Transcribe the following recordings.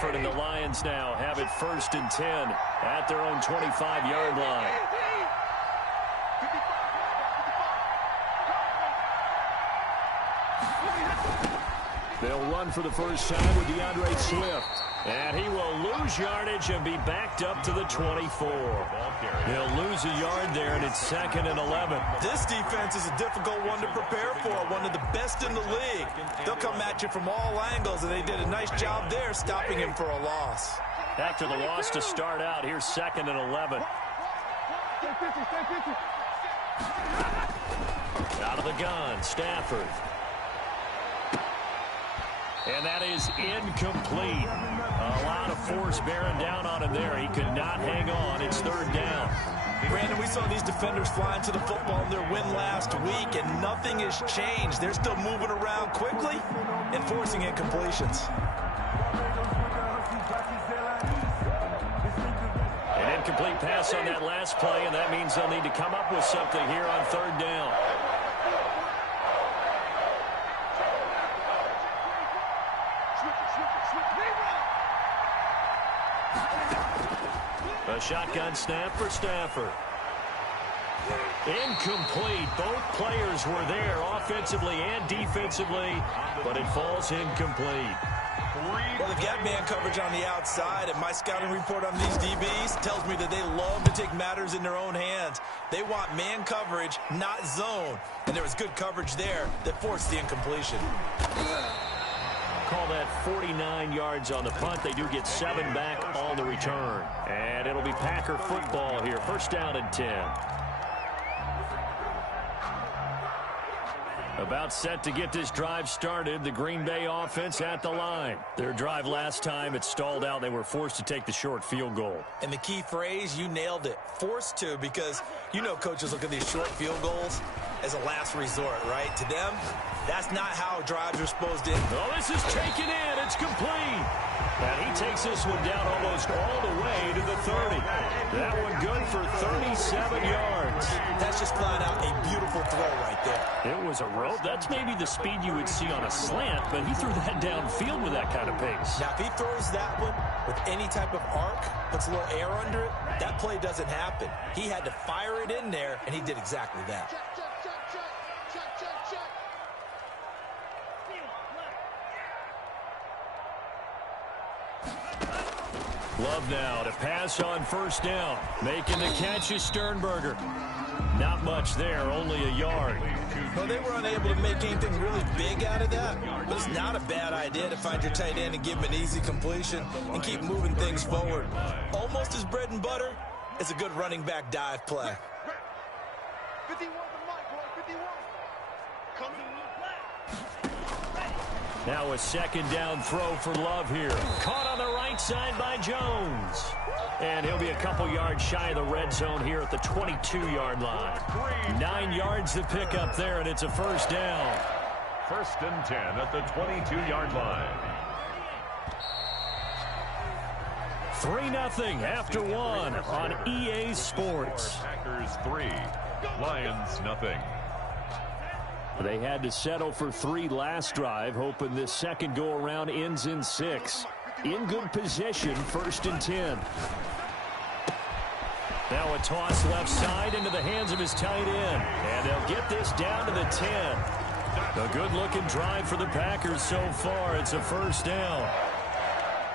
effort, and the Lions now have it 1st and 10 at their own 25-yard line. They'll run for the first time with DeAndre Swift. And he will lose yardage and be backed up to the 24. He'll lose a yard there, and it's 2nd and 11. This defense is a difficult one to prepare for, one of the best in the league. They'll come at you from all angles, and they did a nice job there stopping him for a loss. After the loss to start out, here's 2nd and 11. Out of the gun, Stafford. And that is incomplete. A lot of force bearing down on him there. He could not hang on. It's 3rd down. Brandon, we saw these defenders flying to the football in their win last week, and nothing has changed. They're still moving around quickly and forcing incompletions. An incomplete pass on that last play, and that means they'll need to come up with something here on 3rd down. A shotgun snap for Stafford. Incomplete. Both players were there offensively and defensively, but it falls incomplete. Well, they've got man coverage on the outside, and my scouting report on these DBs tells me that they love to take matters in their own hands. They want man coverage, not zone, and there was good coverage there that forced the incompletion. Call that 49 yards on the punt. They do get 7 back on the return. And it'll be Packer football here. 1st down and 10. About set to get this drive started. The Green Bay offense at the line. Their drive last time, it stalled out. They were forced to take the short field goal. And the key phrase, you nailed it. Forced to, because you know coaches look at these short field goals as a last resort, right? To them, that's not how drives are supposed to end. Oh, this is taken in. It's complete. And he takes this one down almost all the way to the 30. That one good for 37 yards. That's just flat out a beautiful throw right there. It was a rope. That's maybe the speed you would see on a slant, but he threw that downfield with that kind of pace. Now, if he throws that one with any type of arc, puts a little air under it, that play doesn't happen. He had to fire it in there, and he did exactly that. Love now to pass on 1st down. Making the catch is Sternberger. Not much there, only a yard. Well, they were unable to make anything really big out of that, but it's not a bad idea to find your tight end and give him an easy completion and keep moving things forward. Almost his bread and butter is a good running back dive play. 51 the mic, boy, 51. Come to Now a 2nd down throw for Love here. Caught on the right side by Jones. And he'll be a couple yards shy of the red zone here at the 22-yard line. 9 yards to pick up there, and it's a 1st down. 1st and 10 at the 22-yard line. 3-0 after 1 on EA Sports. Packers 3, Lions 0. They had to settle for 3 last drive, hoping this second go-around ends in 6. In good position, 1st and 10. Now a toss left side into the hands of his tight end. And they'll get this down to the 10. A good-looking drive for the Packers so far. It's a 1st down.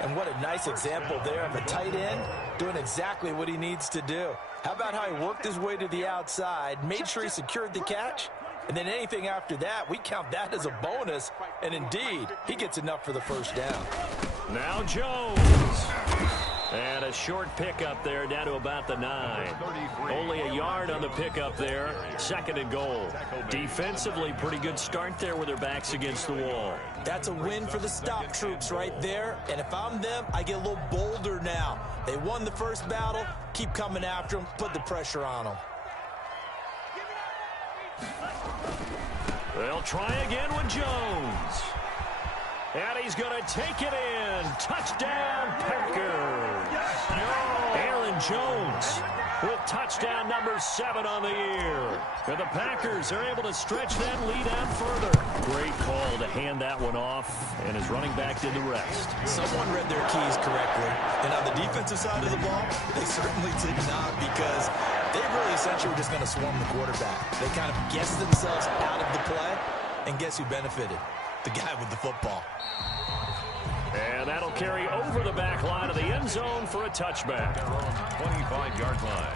And what a nice example there of a tight end doing exactly what he needs to do. How about how he worked his way to the outside, made sure he secured the catch, and then anything after that, we count that as a bonus. And indeed, he gets enough for the 1st down. Now Jones. And a short pickup there down to about the 9. Only a yard on the pickup there. 2nd and goal. Defensively, pretty good start there with their backs against the wall. That's a win for the stop troops right there. And if I'm them, I get a little bolder now. They won the first battle. Keep coming after them. Put the pressure on them. They'll try again with Jones. And he's going to take it in. Touchdown, Packers. Aaron Jones with touchdown number 7 on the year. And the Packers are able to stretch that lead out further. Great call to hand that one off, and his running back did the rest. Someone read their keys correctly. And on the defensive side of the ball, they certainly did not, because they really essentially were just going to swarm the quarterback. They kind of guessed themselves out of the play, and guess who benefited? The guy with the football. And that'll carry over the back line of the end zone for a touchback. 25-yard line.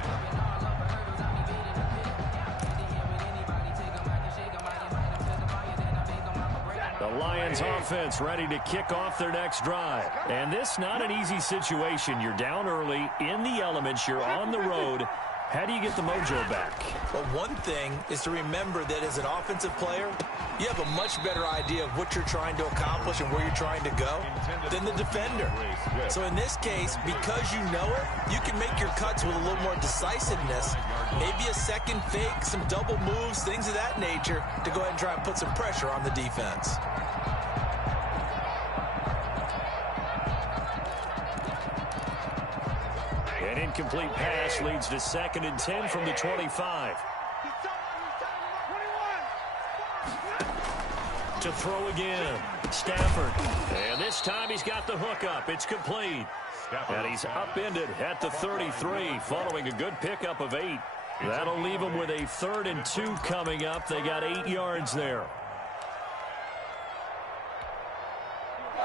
The Lions offense ready to kick off their next drive. And this not an easy situation. You're down early, in the elements, you're on the road. How do you get the mojo back? Well, one thing is to remember that as an offensive player, you have a much better idea of what you're trying to accomplish and where you're trying to go than the defender. So in this case, because you know it, you can make your cuts with a little more decisiveness, maybe a second fake, some double moves, things of that nature, to go ahead and try and put some pressure on the defense. An incomplete pass leads to 2nd and 10 from the 25. To throw again, Stafford. And this time he's got the hook up. It's complete. And he's upended at the 33 following a good pickup of 8. That'll leave him with a 3rd and 2 coming up. They got 8 yards there.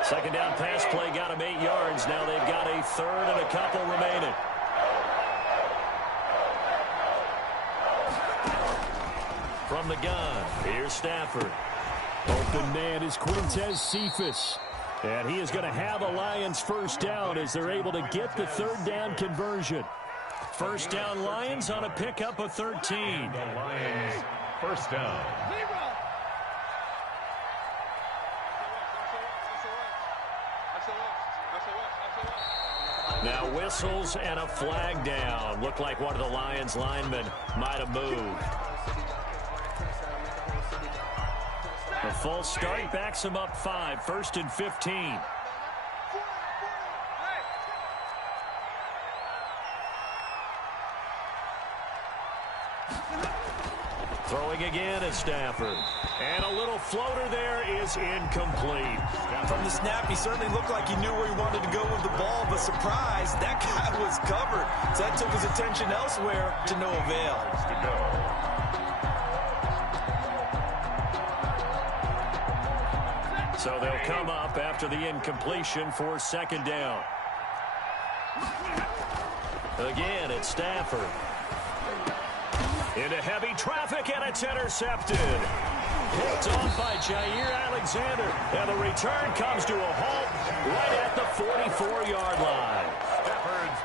Second down pass play got him 8 yards. Now they've got a 3rd and a couple remaining. From the gun, here's Stafford. Open man is Quintez Cephas. And he is going to have a Lions first down as they're able to get the 3rd down conversion. First down Lions on a pickup of 13. The Lions first down. Now whistles and a flag down. Looked like one of the Lions linemen might have moved. The false start backs him up 5, 1st and 15. Throwing again is Stafford. And a little floater there is incomplete. From the snap, he certainly looked like he knew where he wanted to go with the ball, but surprise, that guy was covered. So that took his attention elsewhere to no avail. To go. So they'll come up after the incompletion for 2nd down. Again, it's Stafford. Into heavy traffic, and it's intercepted. Picked off by Jair Alexander. And the return comes to a halt right at the 44-yard line.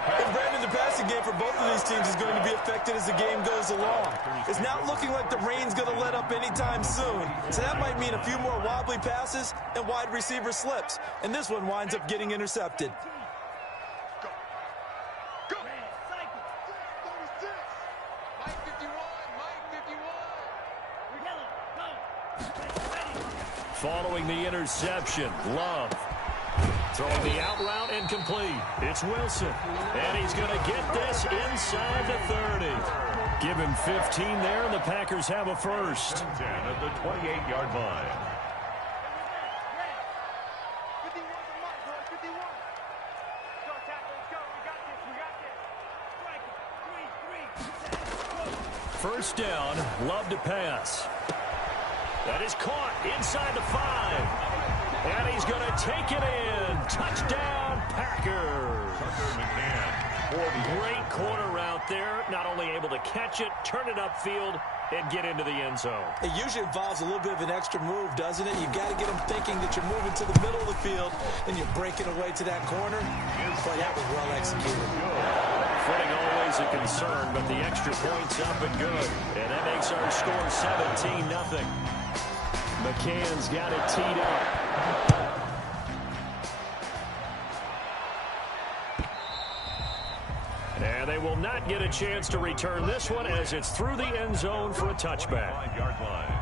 And Brandon, the passing game for both of these teams is going to be affected as the game goes along. It's not looking like the rain's going to let up anytime soon. So that might mean a few more wobbly passes and wide receiver slips. And this one winds up getting intercepted. Following the interception, Love. Throwing the out route incomplete. It's Wilson. And he's going to get this inside the 30. Give him 15 there, and the Packers have a first. 10 at the 28-yard line. First down, Love to pass. That is caught inside the 5. And he's going to take it in. Touchdown, Packers. Great corner route there. Not only able to catch it, turn it upfield, and get into the end zone. It usually involves a little bit of an extra move, doesn't it? You've got to get them thinking that you're moving to the middle of the field, and you're breaking away to that corner. Boy, that was well executed. Footing always a concern, but the extra point's up and good. And that makes our score 17-0. McCann's got it teed up. And they will not get a chance to return this one as it's through the end zone for a touchback. 5-yard line.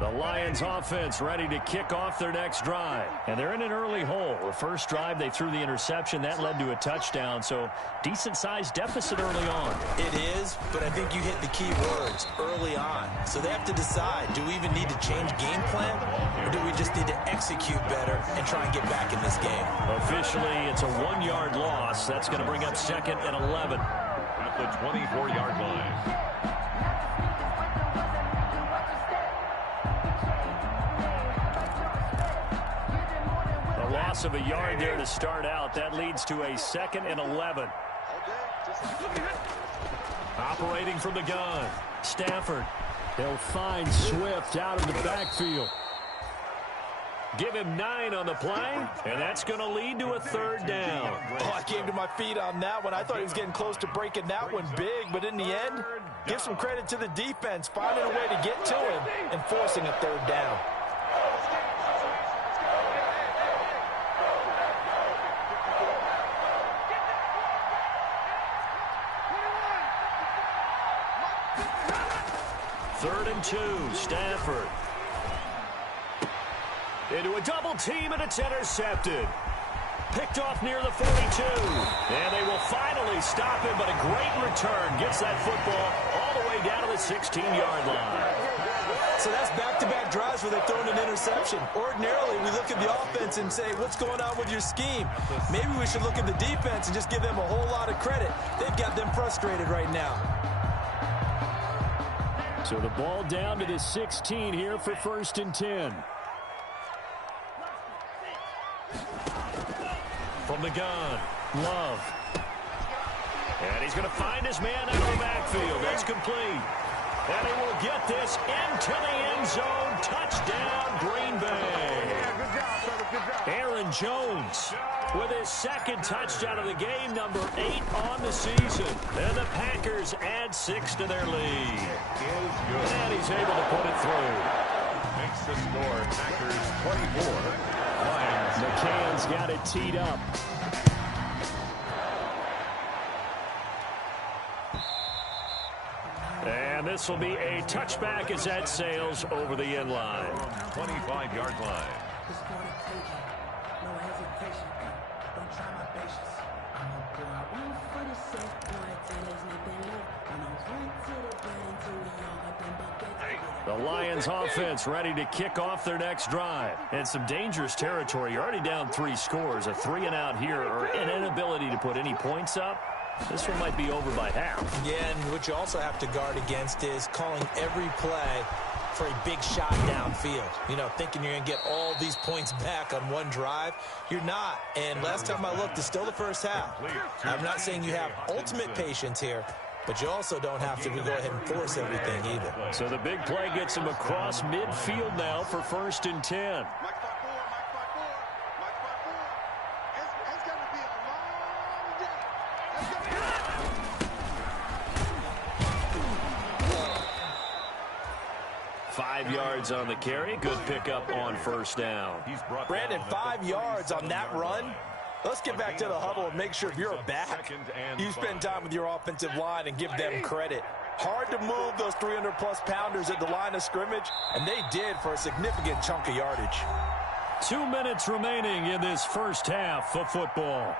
The Lions offense ready to kick off their next drive. And they're in an early hole. The first drive, they threw the interception. That led to a touchdown, so decent-sized deficit early on. It is, but I think you hit the key words, early on. So they have to decide, do we even need to change game plan, or do we just need to execute better and try and get back in this game? Officially, it's a 1-yard loss. That's going to bring up 2nd and 11. At the 24-yard line. Loss of a yard there to start out. That leads to a 2nd and 11. Operating from the gun. Stafford. They'll find Swift out of the backfield. Give him 9 on the play, and that's going to lead to a 3rd down. Oh, I came to my feet on that one. I thought he was getting close to breaking that one big, but in the end, give some credit to the defense, finding a way to get to him and forcing a 3rd down. Third and 2, Stafford. Into a double team, and it's intercepted. Picked off near the 42. And they will finally stop him, but a great return. Gets that football all the way down to the 16-yard line. So that's back-to-back drives where they've thrown an interception. Ordinarily, we look at the offense and say, what's going on with your scheme? Maybe we should look at the defense and just give them a whole lot of credit. They've got them frustrated right now. So the ball down to the 16 here for 1st and 10. From the gun, Love. And he's going to find his man out of the backfield. That's complete. And he will get this into the end zone. Touchdown, Green Bay. Aaron Jones with his 2nd touchdown of the game, number 8 on the season. And the Packers add 6 to their lead. And he's able to put it through. Makes the score Packers 24. Lions. McCann's got it teed up. And this will be a touchback as that sails over the end line. 25-yard line. The Lions offense ready to kick off their next drive. And some dangerous territory. You're already down 3 scores. A 3-and-out here or an inability to put any points up. This one might be over by half. Yeah, and what you also have to guard against is calling every play for a big shot downfield. You know, thinking you're going to get all these points back on one drive. You're not. And last time I looked, it's still the first half. I'm not saying you have ultimate patience here, but you also don't have to go ahead and force everything either. So the big play gets him across midfield now for 1st and 10. 5 yards on the carry. Good pickup on 1st down. Brandon, 5 yards on that run. Let's get back to the huddle and make sure if you're a back, you spend time with your offensive line and give them credit. Hard to move those 300-plus pounders at the line of scrimmage, and they did for a significant chunk of yardage. 2 minutes remaining in this first half of football.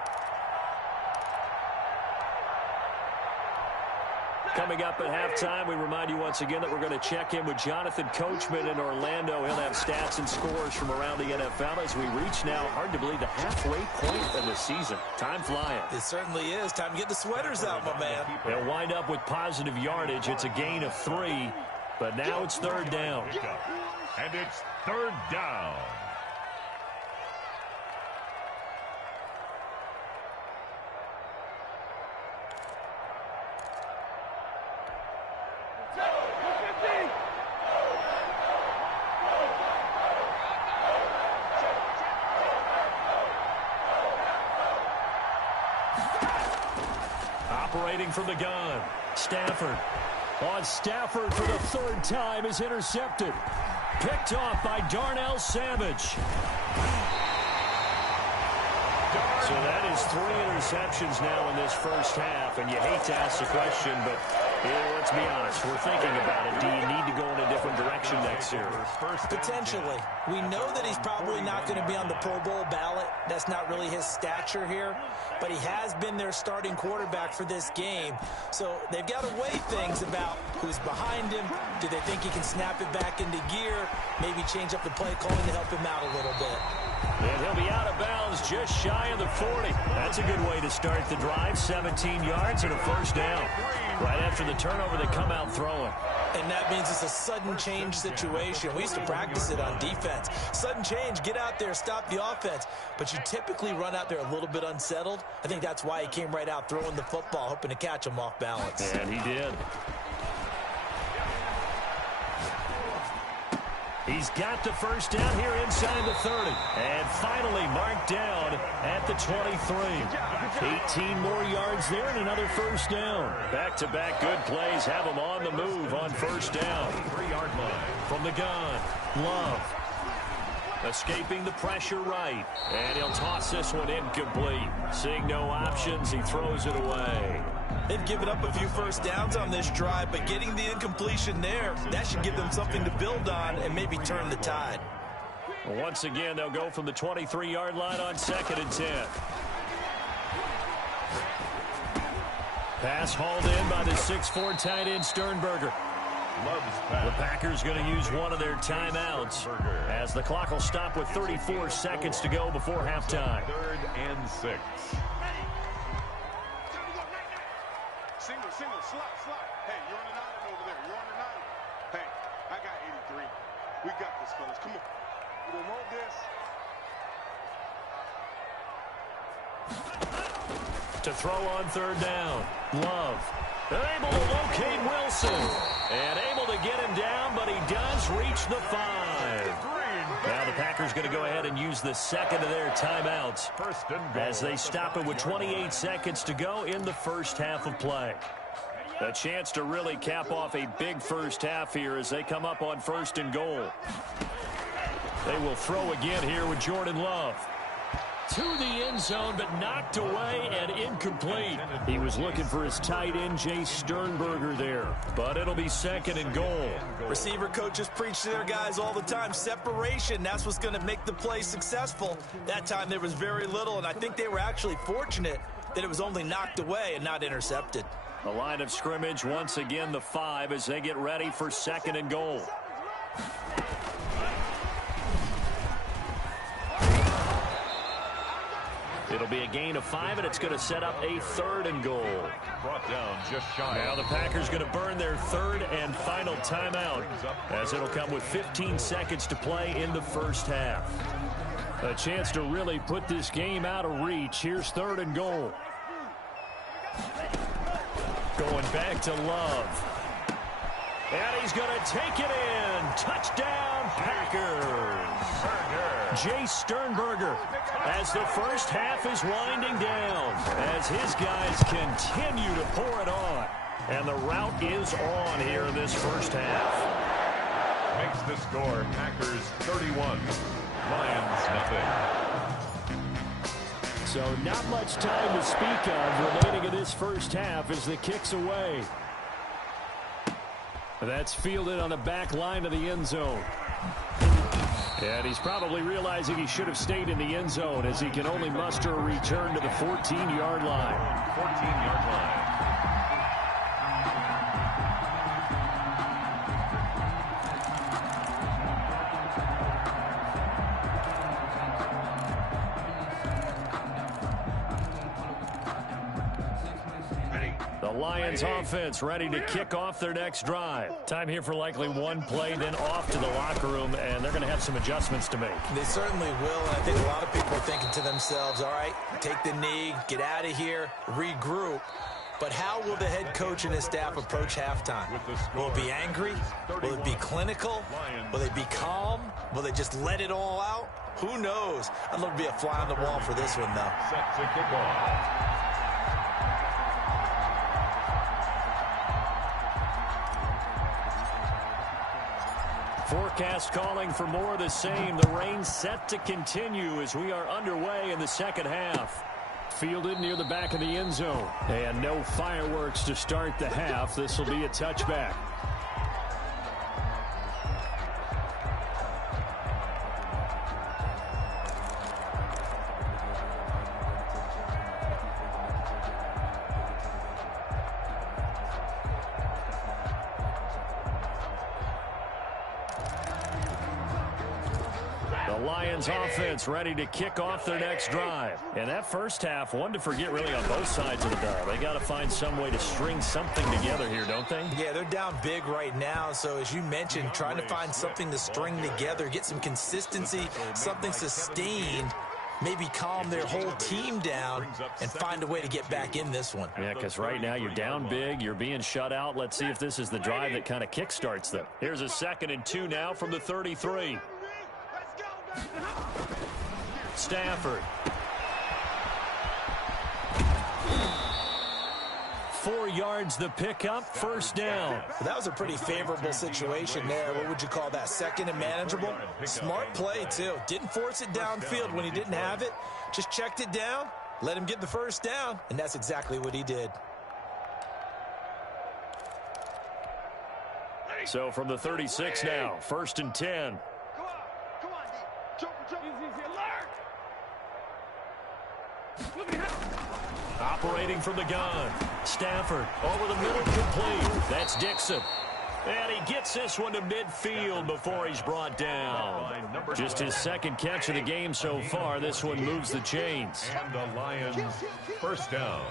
Coming up at halftime, we remind you once again that we're going to check in with Jonathan Coachman in Orlando. He'll have stats and scores from around the NFL as we reach now, hard to believe, the halfway point of the season. Time flying. It certainly is. Time to get the sweaters out, my man. They'll wind up with positive yardage. It's a gain of 3, but now it's 3rd down. And it's 3rd down. Operating from the gun, Stafford. On Stafford for the 3rd time is intercepted. Picked off by Darnell Savage. So that is 3 interceptions now in this first half, and you hate to ask the question, but Yeah, let's be honest. We're thinking about it. Do you need to go in a different direction next year? Potentially. We know that he's probably not going to be on the Pro Bowl ballot. That's not really his stature here. But he has been their starting quarterback for this game. So they've got to weigh things about who's behind him. Do they think he can snap it back into gear? Maybe change up the play calling to help him out a little bit. And he'll be out of bounds just shy of the 40. That's a good way to start the drive. 17 yards and a first down. Right after the turnover, they come out throwing. And that means it's a sudden change situation. We used to practice it on defense. Sudden change, get out there, stop the offense. But you typically run out there a little bit unsettled. I think that's why he came right out throwing the football, hoping to catch him off balance. And he did. He's got the first down here inside the 30. And finally marked down at the 23. 18 more yards there and another first down. Back-to-back good plays have him on the move on first down. 3-yard line. From the gun, Love. Escaping the pressure right. And he'll toss this one incomplete. Seeing no options, he throws it away. They've given up a few first downs on this drive, but getting the incompletion there, that should give them something to build on and maybe turn the tide. Once again, they'll go from the 23-yard line on 2nd and 10. Pass hauled in by the 6'4" tight end Sternberger. The Packers going to use one of their timeouts as the clock will stop with 34 seconds to go before halftime. 3rd and 6. Single, slot. Hey, you're on an island over there. You're on an island. Hey, I got 83. We got this, fellas. Come on. We don't want this. To throw on 3rd down, Love. They're able to locate Wilson. And able to get him down, but he does reach the 5. Now the Packers going to go ahead and use the second of their timeouts as they stop it with 28 seconds to go in the first half of play. A chance to really cap off a big first half here as they come up on 1st and goal. They will throw again here with Jordan Love. To the end zone, but knocked away and incomplete. He was looking for his tight end, Jay Sternberger there. But it'll be 2nd and goal. Receiver coaches preach to their guys all the time. Separation, that's what's going to make the play successful. That time there was very little, and I think they were actually fortunate that it was only knocked away and not intercepted. The line of scrimmage, once again, the 5 as they get ready for 2nd and goal. It'll be a gain of 5, and it's going to set up a 3rd and goal. Brought down just shy. Now the Packers going to burn their 3rd and final timeout as it'll come with 15 seconds to play in the first half. A chance to really put this game out of reach. Here's 3rd and goal. Going back to Love. And he's going to take it in. Touchdown, Packers. Jay Sternberger as the first half is winding down as his guys continue to pour it on. And the route is on here in this first half. Makes the score Packers 31, Lions nothing. So not much time to speak of remaining in this first half as the kick's away. That's fielded on the back line of the end zone. And he's probably realizing he should have stayed in the end zone as he can only muster a return to the 14-yard line. 14-yard line. Lions offense ready to kick off their next drive. Time here for likely one play, then off to the locker room, and they're going to have some adjustments to make. They certainly will, and I think a lot of people are thinking to themselves, all right, take the knee, get out of here, regroup. But how will the head coach and his staff approach halftime? Will it be angry? Will it be clinical? Will they be calm? Will they just let it all out? Who knows? I'd love to be a fly on the wall for this one, though. Set to kick off. Forecast calling for more of the same. The rain set to continue as we are underway in the second half. fielded near the back of the end zone. And no fireworks to start the half. This will be a touchback. Lions offense ready to kick off their next drive. And that first half, one to forget really on both sides of the ball. They got to find some way to string something together here, don't they? Yeah, they're down big right now. So as you mentioned, trying to find something to string together, get some consistency, something sustained, maybe calm their whole team down and find a way to get back in this one. Yeah, because right now you're down big, you're being shut out. Let's see if this is the drive that kind of kickstarts them. Here's a 2nd and 2 now from the 33. Stafford. 4 yards the pickup, first down. That was a pretty favorable situation there. What would you call that? 2nd and manageable? Smart play, too. Didn't force it downfield when he didn't have it. Just checked it down, let him get the first down, and that's exactly what he did. So from the 36 now, 1st and 10. Operating from the gun. Stafford over the middle, complete. That's Dixon. And he gets this one to midfield before he's brought down. Just his 2nd catch of the game so far. This one moves the chains. And the Lions first down.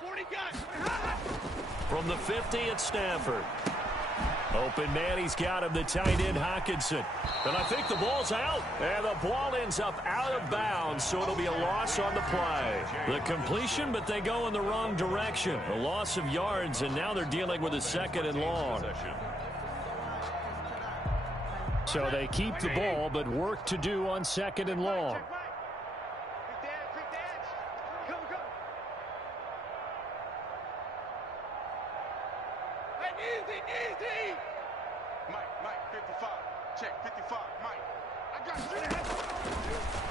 40 got. From the 50 at Stafford. Open man, he's got him, the tight end Hockenson. And I think the ball's out. And the ball ends up out of bounds, so it'll be a loss on the play. The completion, but they go in the wrong direction. A loss of yards, and now they're dealing with a 2nd and long. So they keep the ball, but work to do on 2nd and long.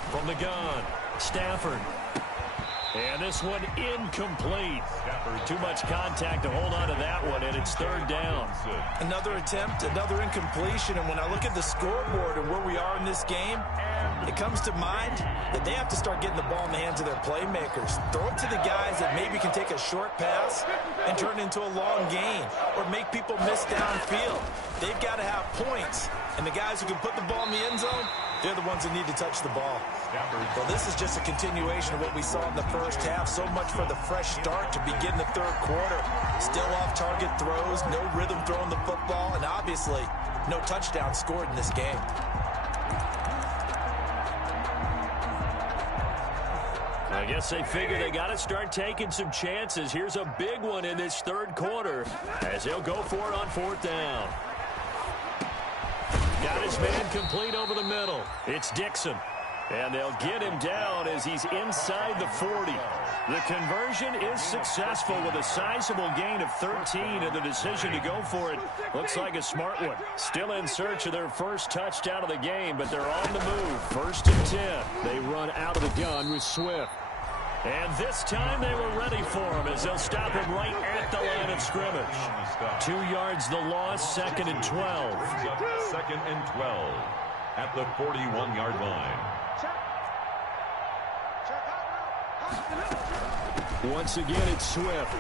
From the gun, Stafford. And this one incomplete. Too much contact to hold on to that one, and it's 3rd down. Another attempt, another incompletion, and when I look at the scoreboard and where we are in this game, it comes to mind that they have to start getting the ball in the hands of their playmakers. Throw it to the guys that maybe can take a short pass and turn it into a long gain or make people miss downfield. They've got to have points, and the guys who can put the ball in the end zone, they're the ones that need to touch the ball. Well, this is just a continuation of what we saw in the first half. So much for the fresh start to begin the 3rd quarter. Still off-target throws, no rhythm throwing the football, and obviously no touchdown scored in this game. I guess they figure they got to start taking some chances. Here's a big one in this 3rd quarter as they'll go for it on 4th down. Got his man complete over the middle. It's Dixon. And they'll get him down as he's inside the 40. The conversion is successful with a sizable gain of 13, and the decision to go for it looks like a smart one. Still in search of their first touchdown of the game, but they're on the move. 1st and 10. They run out of the gun with Swift. And this time they were ready for him as they'll stop him right at the line of scrimmage. 2 yards the loss, 2nd and 12. 2nd and 12 at the 41-yard line. Once again, it's Swift.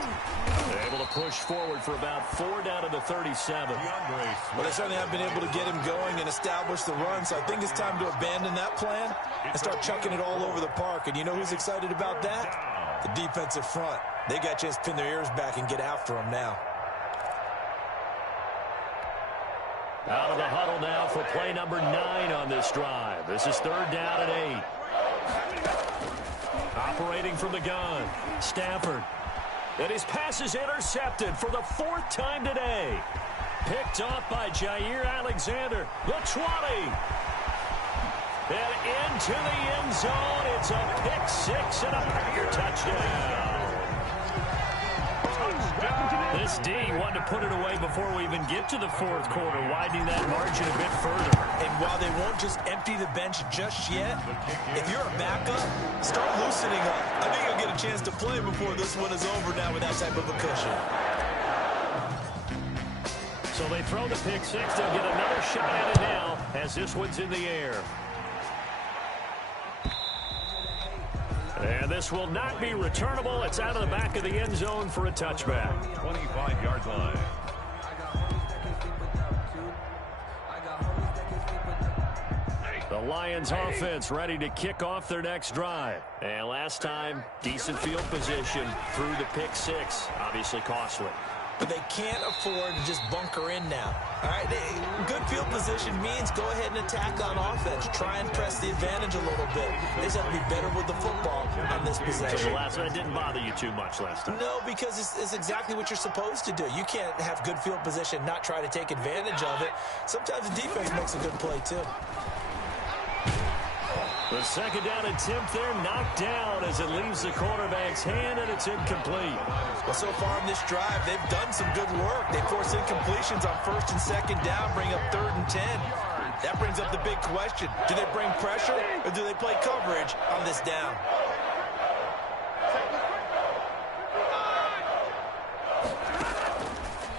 Able to push forward for about 4 down to the 37. Well, they certainly have been able to get him going and establish the run, so I think it's time to abandon that plan and start chucking it all over the park. And you know who's excited about that? The defensive front. They got a chance to pin their ears back and get after him now. Out of the huddle now for play number 9 on this drive. This is 3rd down and 8. Operating from the gun, Stafford. And his pass is intercepted for the 4th time today. Picked off by Jair Alexander, the 20. And into the end zone. It's a pick 6 and a Packer touchdown. This D wanted to put it away before we even get to the fourth quarter, widening that margin a bit further. And while they won't just empty the bench just yet, if you're a backup, start loosening up. I think you'll get a chance to play before this one is over now with that type of a cushion. So they throw the pick six. They'll get another shot at it now as this one's in the air. And this will not be returnable. It's out of the back of the end zone for a touchback. 25-yard line. The Lions offense ready to kick off their next drive. And last time, decent field position through the pick six. Obviously costly. But they can't afford to just bunker in now. All right, good field position means go ahead and attack on offense. Try and press the advantage a little bit. They just have to be better with the football on this possession. So the last one didn't bother you too much last time. No, because it's exactly what you're supposed to do. You can't have good field position, not try to take advantage of it. Sometimes the defense makes a good play, too. The second down attempt there knocked down as it leaves the quarterback's hand, and it's incomplete. Well, so far in this drive, they've done some good work. They force incompletions on first and second down, bring up 3rd and 10. That brings up the big question. Do they bring pressure, or do they play coverage on this down?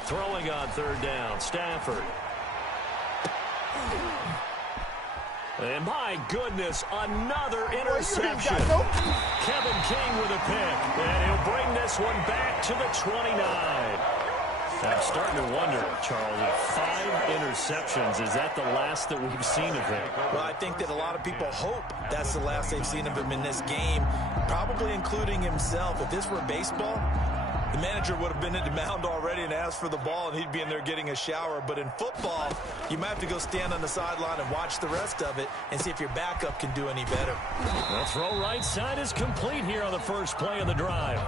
Throwing on 3rd down, Stafford. And my goodness, another interception. Kevin King with a pick, and he'll bring this one back to the 29. I'm starting to wonder, Charles, 5 interceptions, is that the last that we've seen of him? Well, I think that a lot of people hope that's the last they've seen of him in this game, probably including himself. If this were baseball, the manager would have been at the mound already and asked for the ball, and he'd be in there getting a shower. But in football, you might have to go stand on the sideline and watch the rest of it and see if your backup can do any better. The throw right side is complete here on the first play of the drive.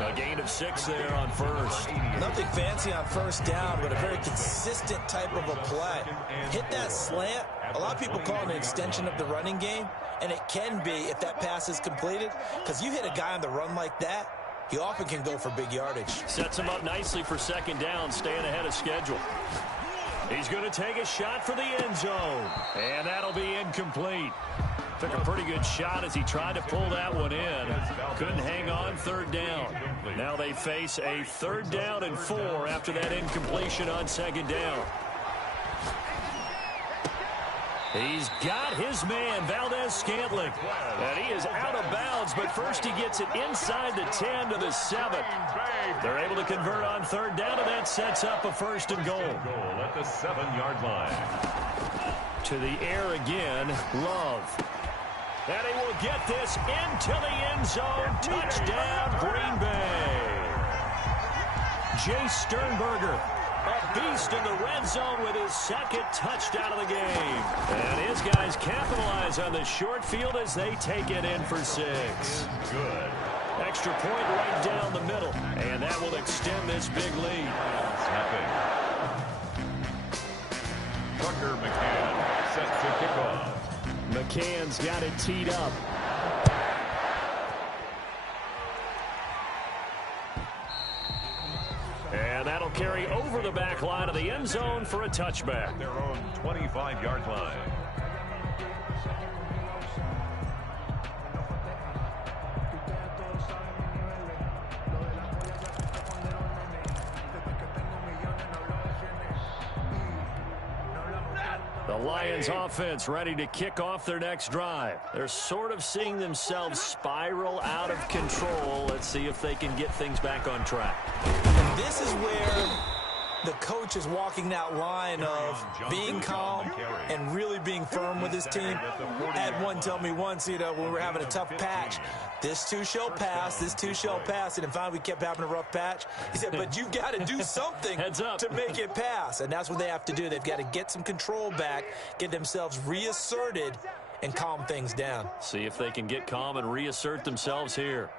A gain of 6 there on first. Nothing fancy on first down, but a very consistent type of a play. Hit that slant. A lot of people call it an extension of the running game, and it can be if that pass is completed, because you hit a guy on the run like that, he often can go for big yardage. Sets him up nicely for second down, staying ahead of schedule. He's going to take a shot for the end zone, and that'll be incomplete. Took a pretty good shot as he tried to pull that one in. Couldn't hang on 3rd down. Now they face a 3rd down and 4 after that incompletion on second down. He's got his man, Valdez-Scantling. And he is out of bounds, but first he gets it inside the 10 to the 7. They're able to convert on 3rd down, and that sets up a 1st and goal. At the 7-yard line. To the air again, Love. And he will get this into the end zone. Touchdown, Green Bay. Jay Sternberger, a beast in the red zone with his 2nd touchdown of the game. And his guys capitalize on the short field as they take it in for 6. Good. Extra point right down the middle. And that will extend this big lead. Snapping. Tucker McCann set to kick off. McCann's got it teed up. And that'll carry over the back line of the end zone for a touchback. Their own 25-yard line. The Lions offense ready to kick off their next drive. They're sort of seeing themselves spiral out of control. Let's see if they can get things back on track. And this is where the coach is walking that line of being calm and really being firm with his team. I had one tell me once, when we were having a tough patch, this too shall pass, this too shall pass. And finally we kept having a rough patch. He said, but you've got to do something to make it pass. And that's what they have to do. They've got to get some control back, get themselves reasserted, and calm things down. See if they can get calm and reassert themselves here.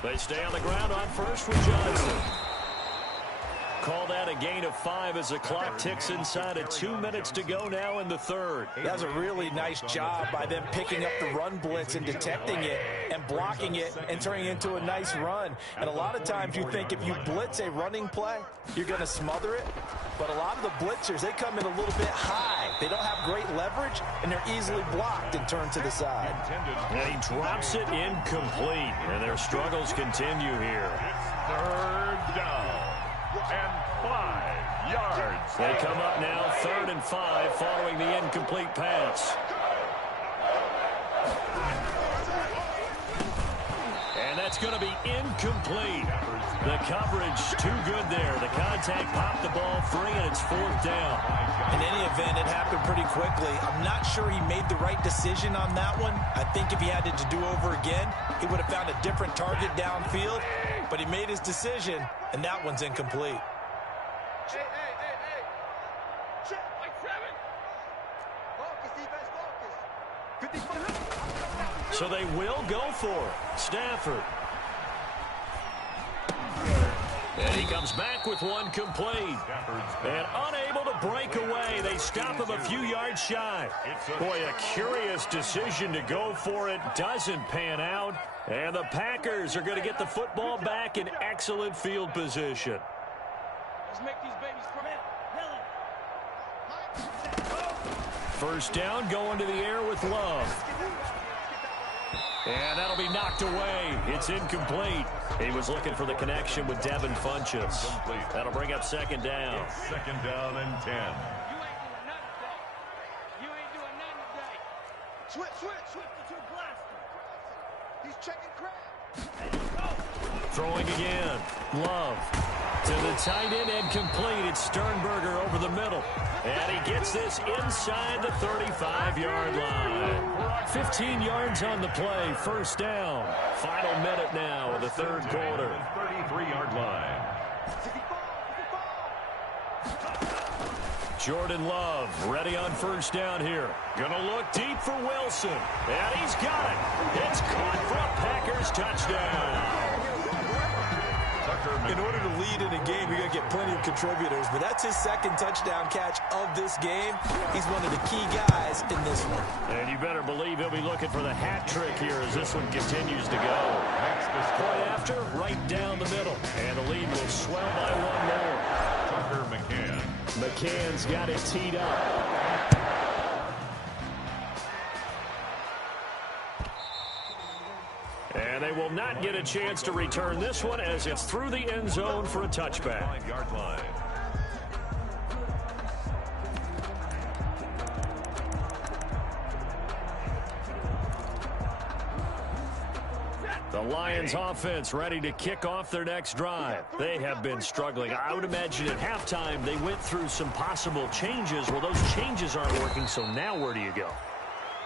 They stay on the ground on first with Johnson. call that a gain of 5 as the clock ticks inside of 2 minutes to go now in the third. That was a really nice job by them picking up the run blitz and detecting it and blocking it and turning it into a nice run. And a lot of times you think if you blitz a running play, you're going to smother it. But a lot of the blitzers, they come in a little bit high. They don't have great leverage, and they're easily blocked and turned to the side. And he drops it incomplete, and their struggles continue here. It's third down and 5 yards. They come up now 3rd and 5 following the incomplete pass. And that's going to be incomplete. The coverage too good there. The contact popped the ball free, and it's 4th down. In any event, it happened pretty quickly. I'm not sure he made the right decision on that one. I think if he had to do over again, he would have found a different target downfield. But he made his decision, and that one's incomplete. So they will go for it. Stafford. And he comes back with one complete. And unable to break away. They stop him a few yards shy. Boy, a curious decision to go for it. Doesn't pan out. And the Packers are going to get the football back in excellent field position. Let's make these babies cry. First down, going to the air with Love. And that'll be knocked away. It's incomplete. He was looking for the connection with Devin Funchess. That'll bring up 2nd down. It's 2nd down and 10. You ain't doing nothing today. Switch to the blaster. He's checking crap. Throwing again. Love. To the tight end and complete. It's Sternberger over the middle. And he gets this inside the 35-yard line. 15 yards on the play. First down. Final minute now of the third quarter. 33-yard line. Jordan Love ready on first down here. Gonna look deep for Wilson. And he's got it. It's caught for a Packers touchdown. In order to lead in a game, you're going to get plenty of contributors, but that's his 2nd touchdown catch of this game. He's one of the key guys in this one. And you better believe he'll be looking for the hat trick here as this one continues to go. Point after, right down the middle. And the lead will swell by one more. Tucker McCann. McCann's got it teed up. And they will not get a chance to return this one as it's through the end zone for a touchback. 5-yard line. The Lions offense ready to kick off their next drive. They have been struggling. I would imagine at halftime they went through some possible changes. Well, those changes aren't working, so now where do you go?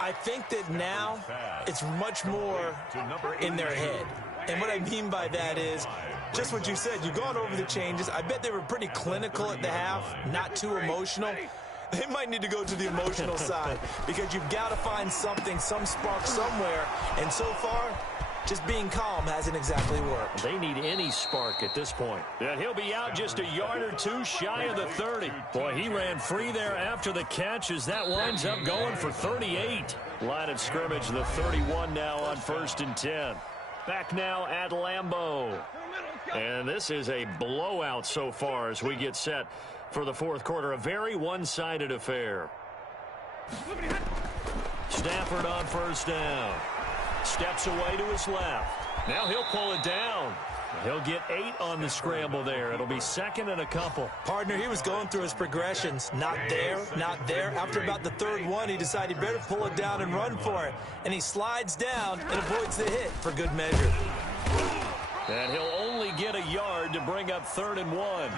I think that now it's much more in their head. And what I mean by that is just what you said. You've gone over the changes. I bet they were pretty clinical at the half, not too emotional. They might need to go to the emotional side because you've got to find something, some spark somewhere. And so far, just being calm hasn't exactly worked. They need any spark at this point. And he'll be out just a yard or two shy of the 30. Boy, he ran free there after the catch as that winds up going for 38. Line of scrimmage, the 31 now on 1st and 10. Back now at Lambeau. And this is a blowout so far as we get set for the fourth quarter. A very one-sided affair. Stafford on first down. Steps away to his left. Now he'll pull it down. He'll get 8 on the scramble there. It'll be 2nd and a couple. Partner, he was going through his progressions. Not there, not there. After about the 3rd one, he decided he better pull it down and run for it. And he slides down and avoids the hit for good measure. And he'll only get a yard to bring up 3rd and 1.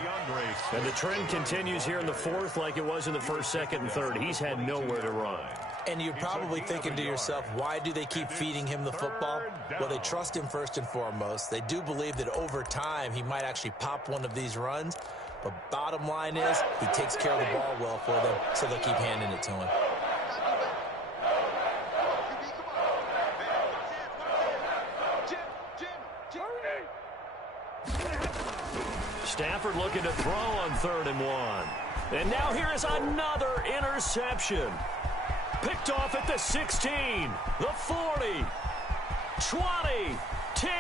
And the trend continues here in the 4th like it was in the 1st, 2nd, and 3rd. He's had nowhere to run. And you're probably thinking to yourself, why do they keep feeding him the football? Well, they trust him first and foremost. They do believe that over time he might actually pop one of these runs. But bottom line is he takes care of the ball well for them, so they'll keep handing it to him. Stafford looking to throw on 3rd and 1. And now here is another interception. Picked off at the 16, the 40, 20, 10,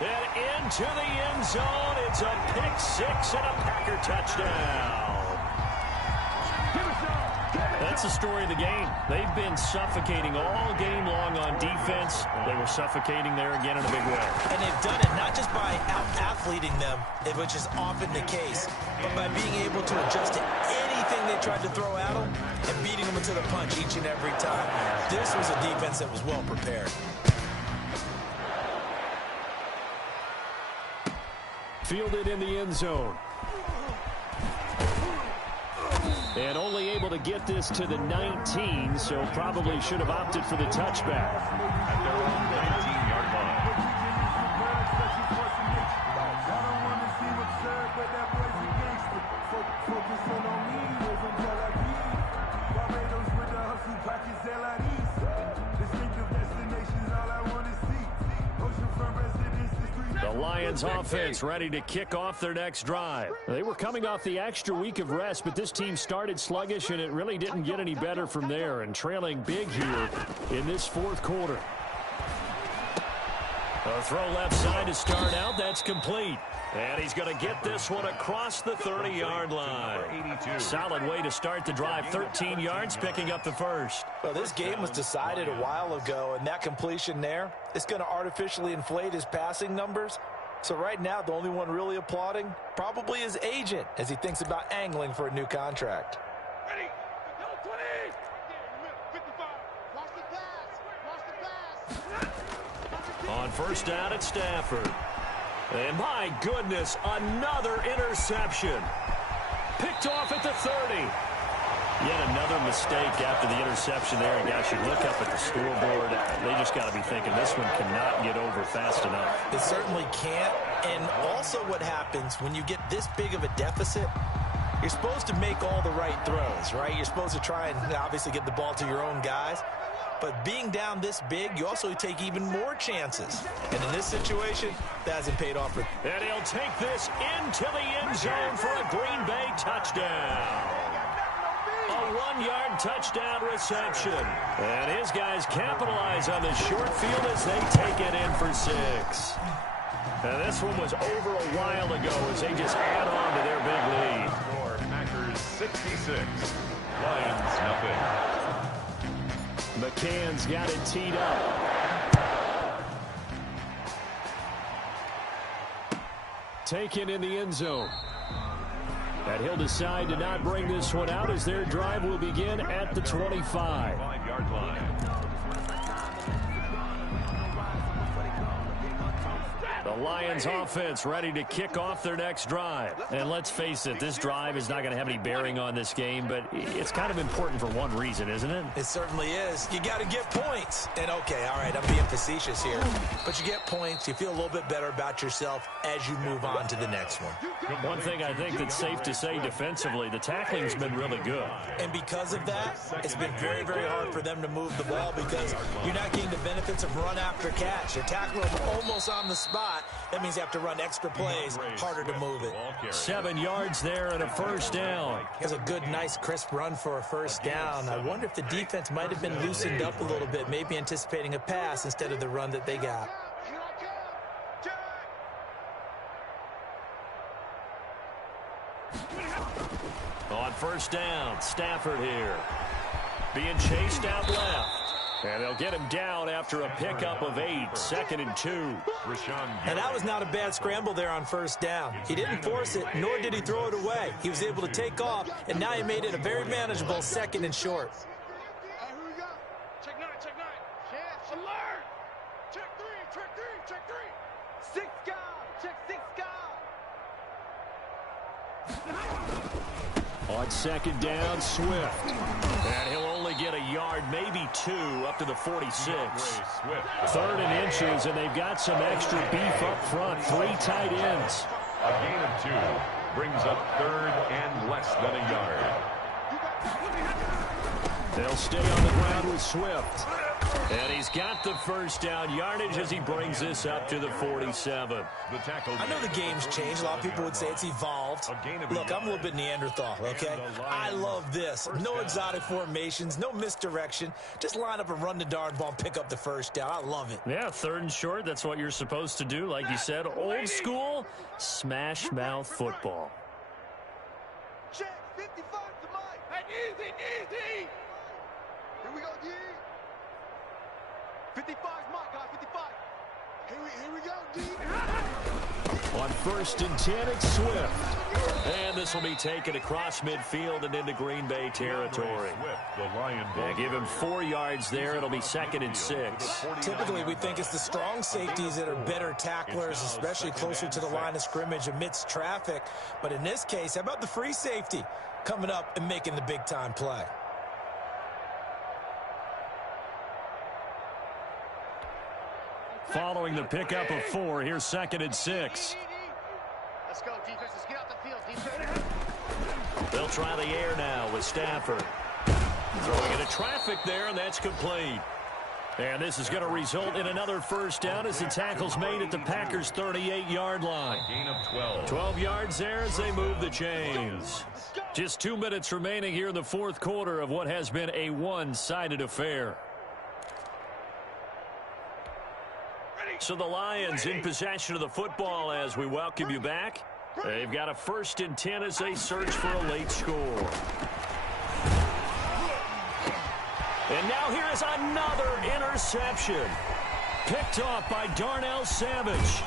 and into the end zone. It's a pick 6 and a Packer touchdown. That's the story of the game. They've been suffocating all game long on defense. They were suffocating there again in a big way. And they've done it not just by out-athleting them, which is often the case, but by being able to adjust to anything they tried to throw at them and beating them into the punch each and every time. This was a defense that was well prepared. Fielded in the end zone. And only able to get this to the 19, so probably should have opted for the touchback. At their own 19-yard line. The Lions offense ready to kick off their next drive. They were coming off the extra week of rest, but this team started sluggish, and it really didn't get any better from there, and trailing big here in this 4th quarter. A throw left side to start out. That's complete. And he's going to get this one across the 30-yard line. Solid way to start the drive. 13 yards, picking up the first. Well, this game was decided a while ago, and that completion there is going to artificially inflate his passing numbers. So right now, the only one really applauding probably his agent as he thinks about angling for a new contract. Ready? Go 20. 55. Watch the pass. Watch the pass. On first down at Stafford. And my goodness, another interception. Picked off at the 30. Yet another mistake after the interception there. And guys, you look up at the scoreboard, they just got to be thinking this one cannot get over fast enough. It certainly can't. And also what happens when you get this big of a deficit, you're supposed to make all the right throws, right? You're supposed to try and obviously get the ball to your own guys. But being down this big, you also take even more chances. And in this situation, that hasn't paid off. And he'll take this into the end zone for a Green Bay touchdown. A 1-yard touchdown reception. And his guys capitalize on the short field as they take it in for 6. And this one was over a while ago as they just add on to their big lead. Score Packers 66. Lions nothing. McCann's got it teed up. Taken in the end zone. And he'll decide to not bring this one out as their drive will begin at the 25. 5-yard line. The Lions offense ready to kick off their next drive. And let's face it, this drive is not going to have any bearing on this game, but it's kind of important for one reason, isn't it? It certainly is. You got to get points. And okay, all right, I'm being facetious here. But you get points, you feel a little bit better about yourself as you move on to the next one. One thing I think that's safe to say defensively, the tackling's been really good. And because of that, it's been very, very hard for them to move the ball because you're not getting the benefits of run after catch. You're tackling them almost on the spot. That means you have to run extra plays, harder to move it. 7 yards there and a first down. It's a good, nice, crisp run for a first down. I wonder if the defense might have been loosened up a little bit, maybe anticipating a pass instead of the run that they got. On first down, Stafford here. Being chased out left. And they'll get him down after a pickup of 8, 2nd and 2. And that was not a bad scramble there on first down. He didn't force it, nor did he throw it away. He was able to take off, and now he made it a very manageable 2nd and short. Hey, who we got? Check 9, check 9. Chance. Alert! Check 3, check 3, check 3. 6 guard, check 6 guard. On second down, Swift. And he'll only get a yard, maybe 2, up to the 46. 3rd and inches, and they've got some extra beef up front. 3 tight ends. A gain of 2 brings up 3rd and less than a yard. They'll stay on the ground with Swift. And he's got the first down yardage as he brings this up to the 47. I know the game's changed. A lot of people would say it's evolved. Look, I'm a little bit Neanderthal, okay? I love this. No exotic formations, no misdirection. Just line up and run the darn ball and pick up the first down. I love it. Yeah, 3rd and short. That's what you're supposed to do. Like you said, old school smash mouth football. Check, 55 to Mike. Hey, easy. Here we go, D. 55 Mike, guys, 55. Here we go, D. On 1st and 10, it's Swift. And this will be taken across midfield and into Green Bay territory. Yeah, give him 4 yards there. It'll be 2nd and 6. Typically, we think it's the strong safeties that are better tacklers, especially closer to the line of scrimmage amidst traffic. But in this case, how about the free safety coming up and making the big-time play? Following the pickup of 4, here's 2nd and 6. Let's go, defense. Let's get out the field, defense. They'll try the air now with Stafford. Throwing into traffic there, and that's complete. And this is going to result in another first down as the tackle's made at the Packers' 38-yard line. Gain of 12. 12 yards there as they move the chains. Just 2 minutes remaining here in the 4th quarter of what has been a one-sided affair. So the Lions in possession of the football as we welcome you back. They've got a 1st and 10 as they search for a late score. And now here is another interception. Picked off by Darnell Savage.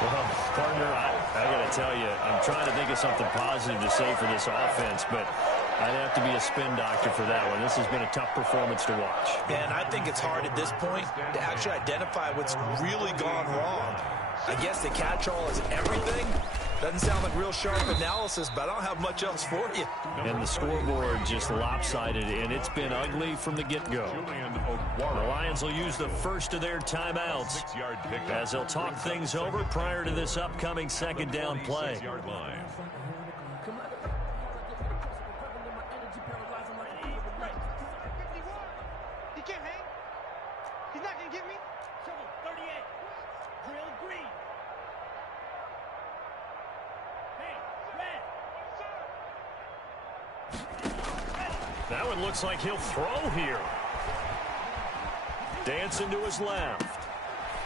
Well, partner, I got to tell you, I'm trying to think of something positive to say for this offense, but I'd have to be a spin doctor for that one. This has been a tough performance to watch. And I think it's hard at this point to actually identify what's really gone wrong. I guess the catch-all is everything. Doesn't sound like real sharp analysis, but I don't have much else for you. And the scoreboard just lopsided, and it's been ugly from the get-go. The Lions will use the first of their timeouts as they'll talk things over prior to this upcoming 2nd down play. He can't hang. He's not going to get me. 38. Drill green. That one looks like he'll throw here. Dancing to his left.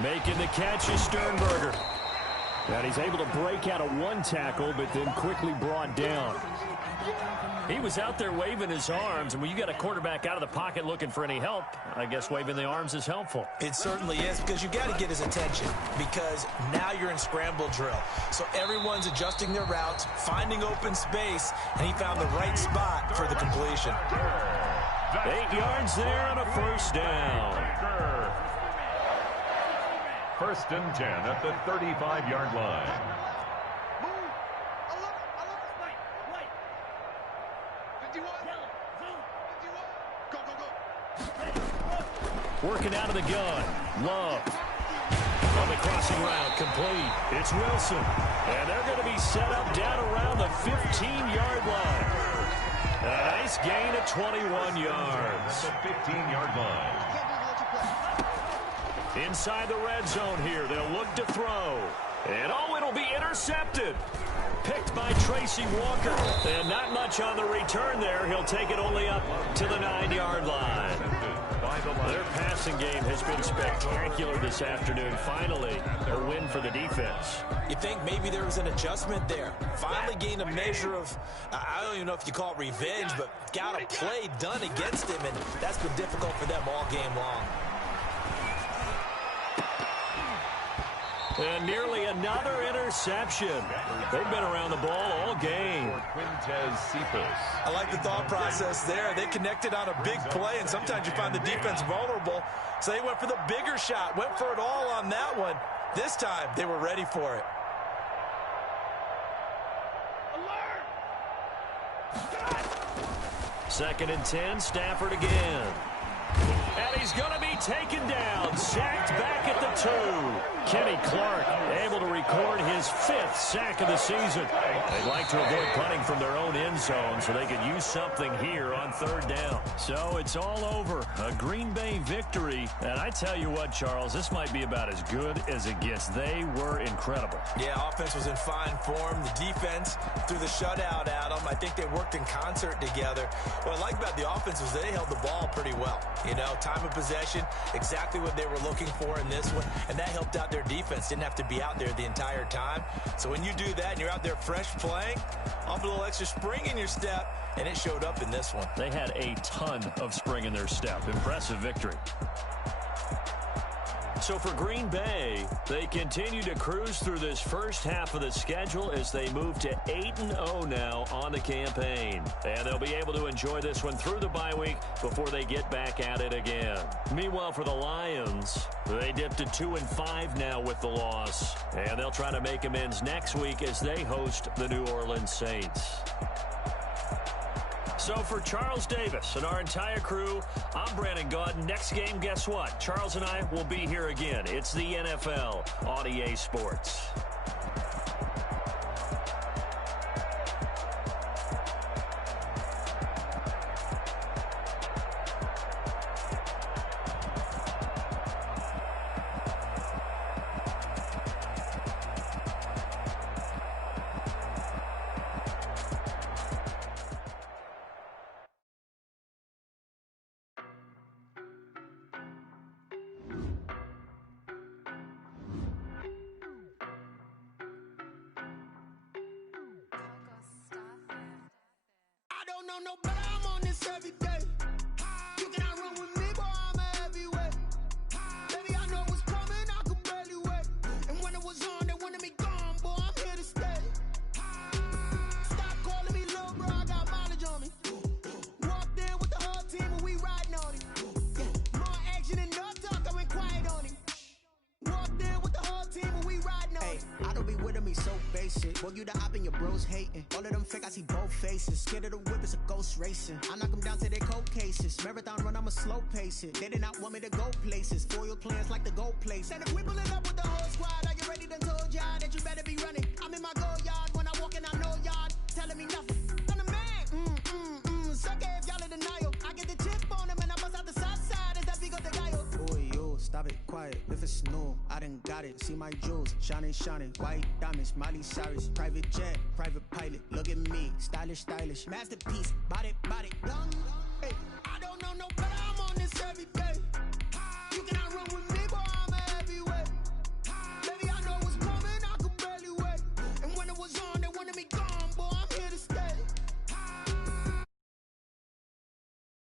Making the catch is Sternberger. And he's able to break out of 1 tackle, but then quickly brought down. He was out there waving his arms, and when you got a quarterback out of the pocket looking for any help, I guess waving the arms is helpful. It certainly is, because you got to get his attention, because now you're in scramble drill. So everyone's adjusting their routes, finding open space, and he found the right spot for the completion. 8 yards there and a first down. 1st and 10 at the 35-yard line. Move. I love this play. Play. 51. 51. Go. Working out of the gun. Love. On the crossing route, complete. It's Wilson. And they're going to be set up down around the 15-yard line. A nice gain of 21 yards. The 15-yard line. Inside the red zone here, they'll look to throw. And it'll be intercepted. Picked by Tracy Walker. And not much on the return there. He'll take it only up to the 9-yard line. Their passing game has been spectacular this afternoon. Finally, a win for the defense. You think maybe there was an adjustment there. Finally gained a measure of, I don't even know if you call it revenge, but got a play done against him, and that's been difficult for them all game long. And nearly another interception. They've been around the ball all game. Quintez Cephas. I like the thought process there. They connected on a big play, and sometimes you find the defense vulnerable. So they went for the bigger shot, went for it all on that one. This time, they were ready for it. Alert! 2nd and 10, Stafford again. And he's going to be taken down, sacked back at the 2. Kenny Clark able to record his 5th sack of the season. They'd like to avoid punting from their own end zone so they could use something here on 3rd down. So it's all over. A Green Bay victory. And I tell you what, Charles, this might be about as good as it gets. They were incredible. Yeah, offense was in fine form. The defense threw the shutout at them. I think they worked in concert together. What I like about the offense was they held the ball pretty well. You know, time of possession, exactly what they were looking for in this one. And that helped out their defense. Didn't have to be out there the entire time. So when you do that and you're out there fresh playing, off a little extra spring in your step, and it showed up in this one. They had a ton of spring in their step. Impressive victory. So for Green Bay, they continue to cruise through this first half of the schedule as they move to 8-0 now on the campaign. And they'll be able to enjoy this one through the bye week before they get back at it again. Meanwhile, for the Lions, they dipped to 2-5 now with the loss. And they'll try to make amends next week as they host the New Orleans Saints. So for Charles Davis and our entire crew, I'm Brandon Gaudin. Next game, guess what? Charles and I will be here again. It's the NFL on EA Sports. No better, I'm on this every day. You cannot run with me, boy, I'm a heavyweight. Baby, I know what's coming, I could barely wait. And when it was on, they wanted me gone, boy, I'm here to stay. Stop calling me little bro, I got mileage on me. Walked in with the whole team and we riding on it. Yeah. More action and no talk, I went quiet on it. Walked in with the whole team and we riding on it. I don't be with me so basic. Boy, you the op and your bros hating. All of them fake, I see both faces. Scared of the whip, it's a ghost racing. I knock them down to their cold cases. Marathon run, I'ma slow pace it. They did not want me to go places. Foil plans like the go place. And if we pulling up with the whole squad, are you ready? Done told y'all that you better be running. I'm in my go yard. When I walk in, I know y'all telling me nothing. I'm the man. Suck it if y'all in denial. I get the chip on him and I bust out the south side. Is that Vigo the guy? Boy, yo, stop it, quiet. If it's new, I done got it. See my jewels, shining, shining. White diamonds, Miley Cyrus. Private jet, private pilot. Look at me, stylish, stylish. Masterpiece, body, young. Hey, I don't know no better, I'm on this every day.